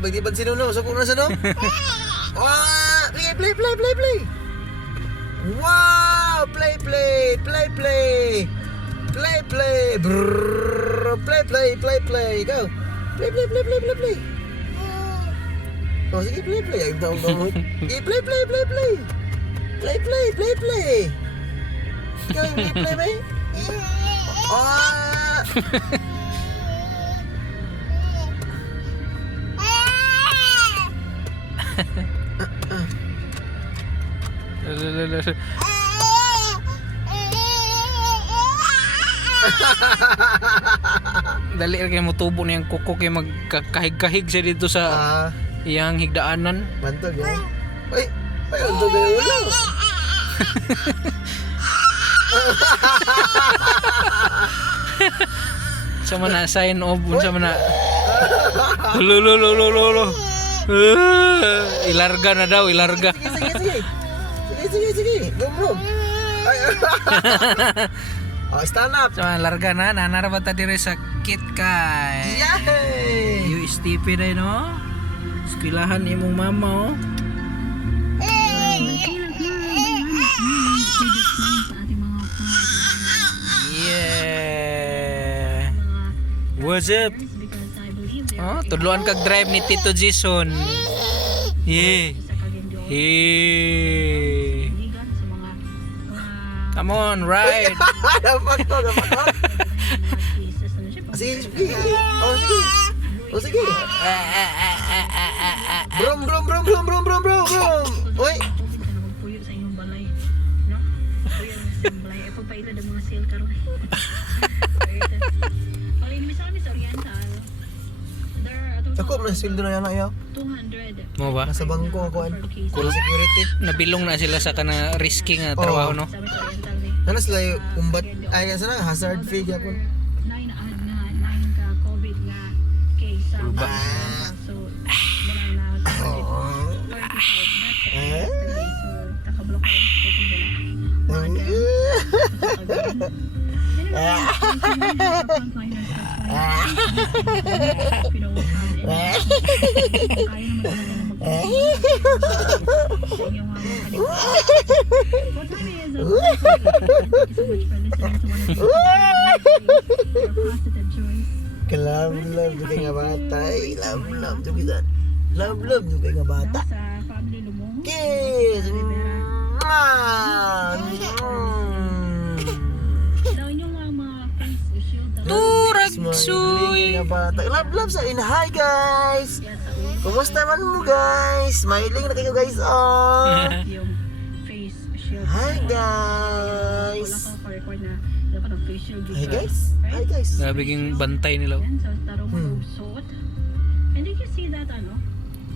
Bagi pan sino no, sukuna sa no. Wah, play. Wow, play. Brrr, play. Go. Play. Oh, sige, play. Ay, daw. Play. Play. Ikaw yung play ba? Ah! Dali kayo mo tubo niyang kuko kay magkahig-kahig siya dito sa iyang higdaanan. Bantog ya. Ay, bantog ya wala. Sama na sign off unsa man na. Lo. Ilarga na daw, ilarga. Sige. Brum. Ay. Oh, stand up. So, larga na. Nanarabata dire sa KitKat. Yay! You stupid ay no? Eskwelahan imong mama oh. Yeah. What's up? Oh, tudloan kag drive ni Tito Jason. Yeah. Hey. Come on, ride. Dapat ko. Sige. Oh, sige. Brum. Oy. Puyo sa inyong balay, no? Puyo sa balay, ay pagpaila ng mga sale karon. Pag ini sa Oriental. Ako man sweldo na yan ayaw. 200. Mo ba? Nasa bangko ako kulo security. Nabilong na sila sa kana risky nga trabaho no. Sa Oriental ni. Ano sila yung umbat ay sana hazard fee gyapon. 9 ka COVID nga case sa so wala na 45 so takablock ko Love juga nga bata. Love juga. Love juga nga bata. sa family lumong Kiss. daw inyong mga face shield Turag suy. Nga bata. Love sa in. Hi guys. Kumusta man mo guys? Smiling na kayo guys. Oh. yung face shield. Hi guys. Wala ka pa-record na dapat ang face shield. Hi guys. Hi guys. Grabe ging bantay nila. Yan, sa tarong suot. And did you see that, ano?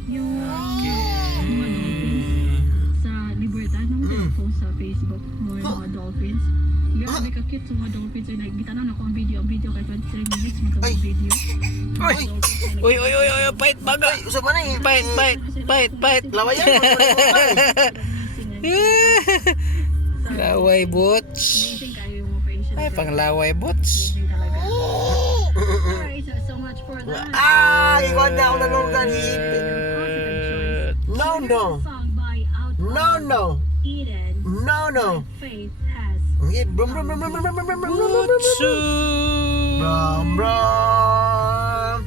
Yung mga dolphins sa Libertad, naman sila post sa Facebook, mga dolphins. Grabe ka-cute sa mga dolphins. Ay, gitanaw na ko ang video kay 23 minutes magkawang video. Uy, fight baga. Ay, usap man eh. Fight. Lawayan mo. Laway bots. Amazing kayo yung mga patients. Ay, panglaway bots. Amazing talaga. Alright, so much for that. Ay, wala ako nalugan. Positive choice. No. Song by Outlaw No. Eden. No. Faith has. Okay, brum. Butsu. Brum.